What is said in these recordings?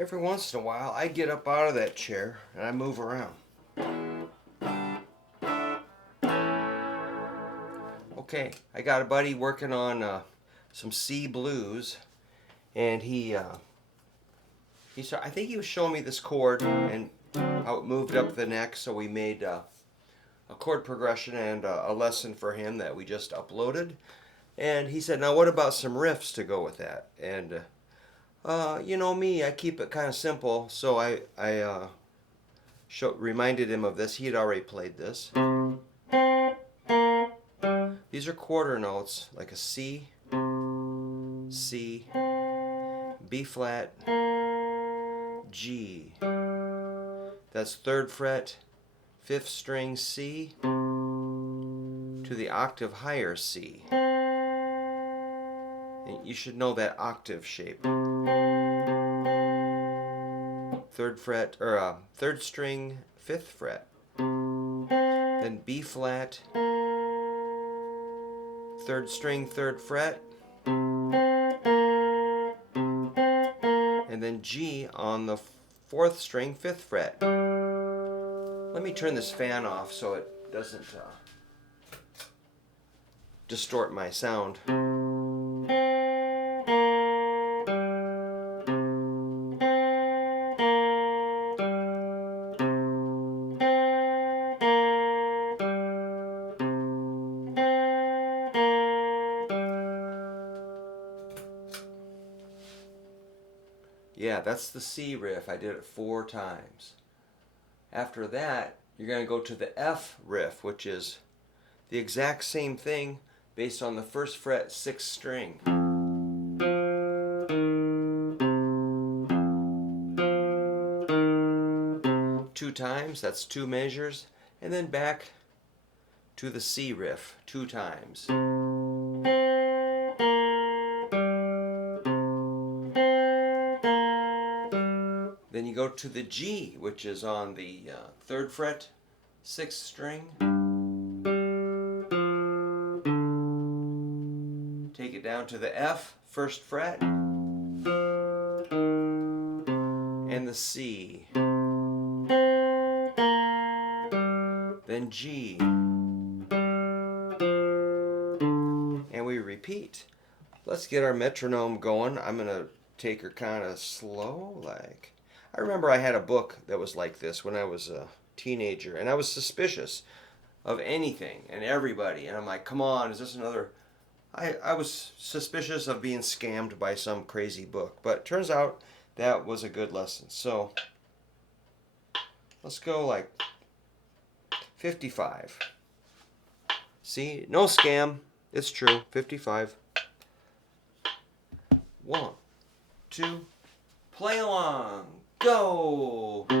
Every once in a while, I get up out of that chair and I move around. Okay, I got a buddy working on some C blues, and I think he was showing me this chord and how it moved up the neck. So we made a chord progression and a lesson for him that we just uploaded. And he said, "Now what about some riffs to go with that?" And you know me, I keep it kind of simple, so I reminded him of this. He had already played this. These are quarter notes, like a C, C, B flat, G. That's 3rd fret, 5th string C to the octave higher C. And you should know that octave shape. 3rd fret, or 3rd string, 5th fret. Then B flat, 3rd string, 3rd fret. And then G on the 4th string, 5th fret. Let me turn this fan off so it doesn't distort my sound. Yeah, that's the C riff. I did it 4 times. After that, you're going to go to the F riff, which is the exact same thing based on the 1st fret, 6th string. 2 times, that's 2 measures, and then back to the C riff 2 times. Then you go to the G, which is on the 3rd fret, 6th string. Take it down to the F, 1st fret, and the C. Then G. And we repeat. Let's get our metronome going. I'm going to take her kind of slow, like... I remember I had a book that was like this when I was a teenager, and I was suspicious of anything and everybody. And I'm like, come on, is this another... I was suspicious of being scammed by some crazy book. But it turns out that was a good lesson. So let's go like 55. See, no scam. It's true. 55. 1, 2, play along. Go! 2,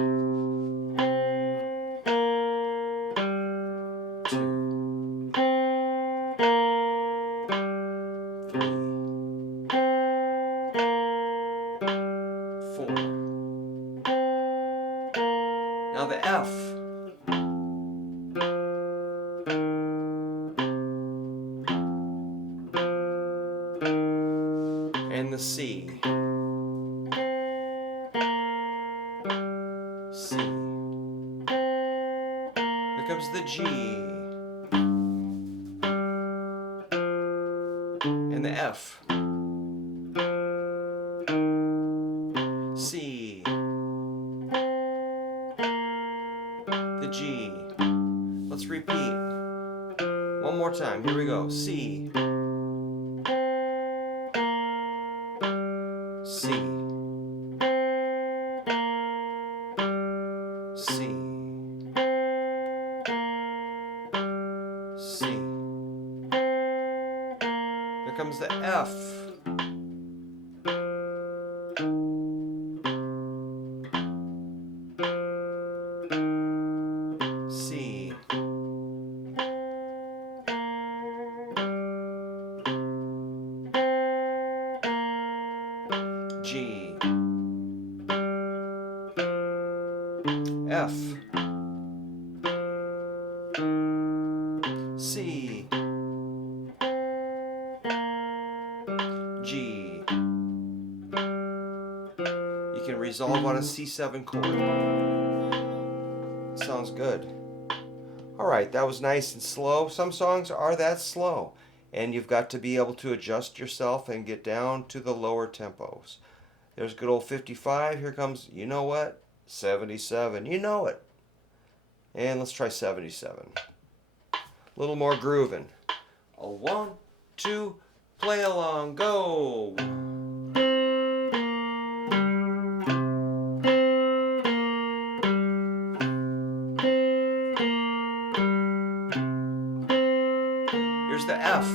3, 4. Now the F. And the C. C. Here comes the G. And the F. C. The G. Let's repeat. One more time. Here we go. C. C. C. C. Here comes the F. C. G. F. C. G. You can resolve on a C7 chord. Sounds good. Alright, that was nice and slow. Some songs are that slow, and you've got to be able to adjust yourself and get down to the lower tempos. There's good old 55. Here comes, you know what? 77. You know it. And let's try 77. A little more grooving. A 1, 2, play along, go! Here's the F.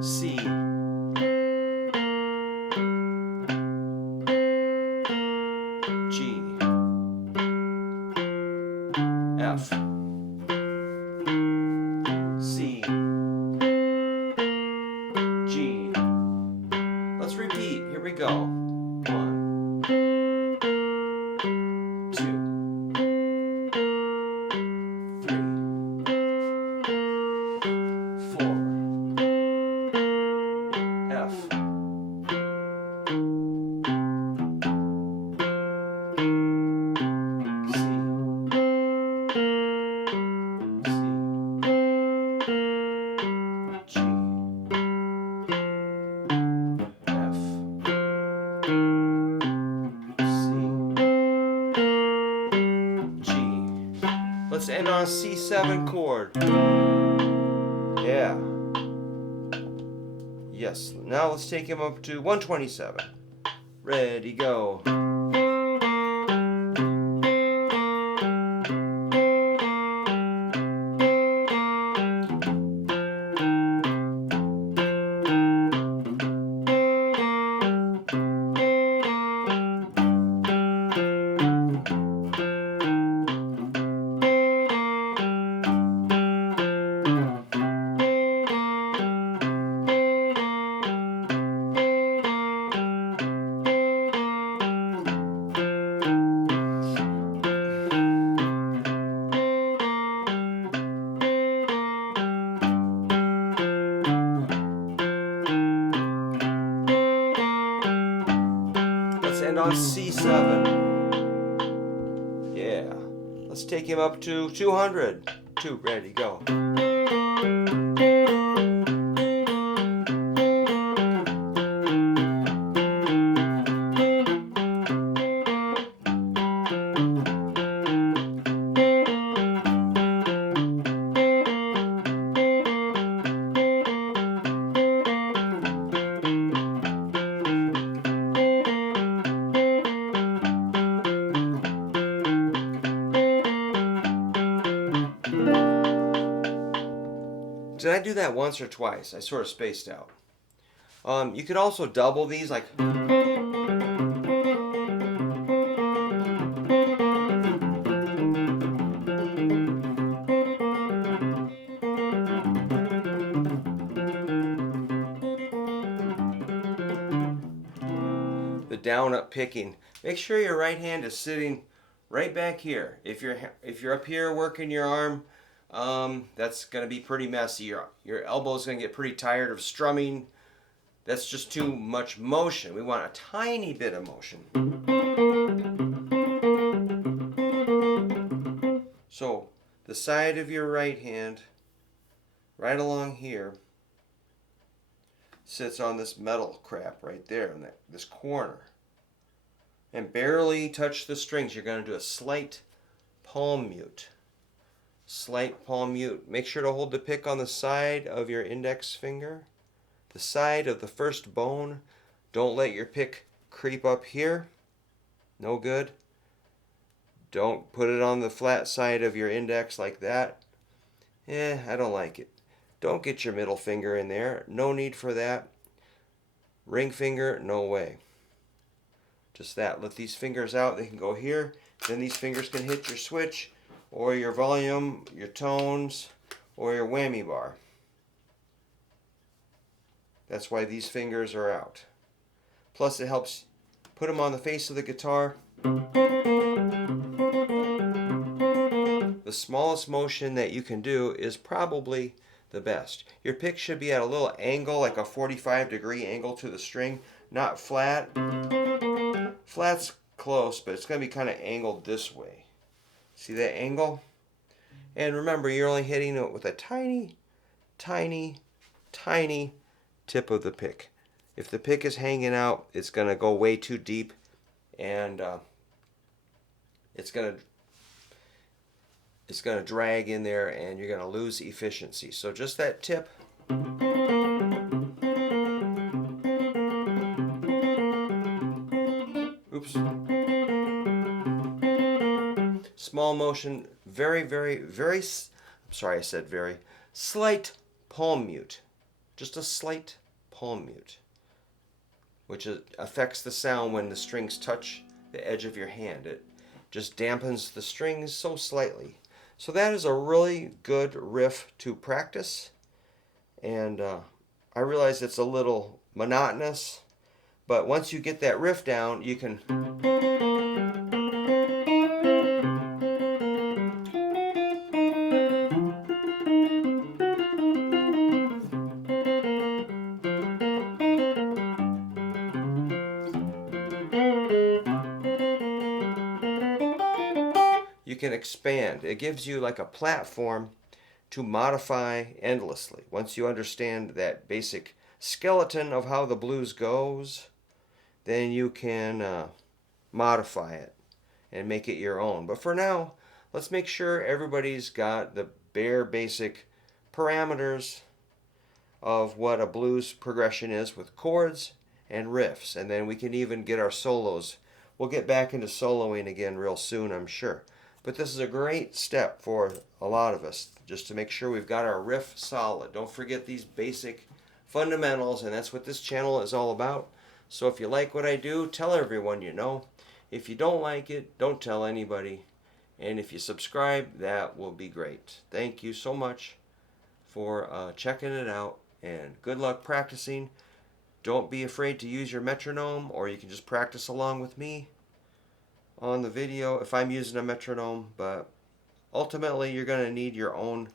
C. G. F. C. G. Let's repeat. Here we go. 1, 2, 3, 4. F. Let's end on a C7 chord. Yeah. Yes. Now let's take him up to 127. Ready, go. And on C7. Yeah. Let's take him up to 200. 2, ready, go. Did I do that once or twice? I sort of spaced out. You could also double these, like. The down up picking. Make sure your right hand is sitting right back here. If you're up here working your arm, that's going to be pretty messy. Your elbow's going to get pretty tired of strumming. That's just too much motion. We want a tiny bit of motion. So the side of your right hand, right along here, sits on this metal crap right there in this corner. And barely touch the strings. You're going to do a slight palm mute. Slight palm mute. Make sure to hold the pick on the side of your index finger, the side of the first bone. Don't let your pick creep up here. No good. Don't put it on the flat side of your index like that. I don't like it. Don't get your middle finger in there. No need for that. Ring finger, no way. Just that. Let these fingers out. They can go here. Then these fingers can hit your switch, or your volume, your tones, or your whammy bar. That's why these fingers are out. Plus it helps put them on the face of the guitar. The smallest motion that you can do is probably the best. Your pick should be at a little angle, like a 45-degree angle to the string, not flat. Flat's close, but it's going to be kind of angled this way. See that angle? And remember, you're only hitting it with a tiny, tiny, tiny tip of the pick. If the pick is hanging out, it's going to go way too deep, and it's going to drag in there, and you're going to lose efficiency. So just that tip. Oops. Small motion, very, very, very, I'm sorry I said very, slight palm mute. Just a slight palm mute, which affects the sound when the strings touch the edge of your hand. It just dampens the strings so slightly. So that is a really good riff to practice. And I realize it's a little monotonous, but once you get that riff down, you can expand. It gives you like a platform to modify endlessly. Once you understand that basic skeleton of how the blues goes, then you can modify it and make it your own. But for now, let's make sure everybody's got the bare basic parameters of what a blues progression is with chords and riffs, and then we can even get our solos. We'll get back into soloing again real soon, I'm sure. But this is a great step for a lot of us, just to make sure we've got our riff solid. Don't forget these basic fundamentals, and that's what this channel is all about. So if you like what I do, tell everyone you know. If you don't like it, don't tell anybody. And if you subscribe, that will be great. Thank you so much for checking it out, and good luck practicing. Don't be afraid to use your metronome, or you can just practice along with me on the video if I'm using a metronome, but ultimately you're going to need your own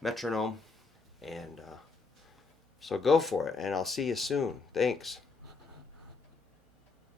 metronome, and so go for it, and I'll see you soon. Thanks.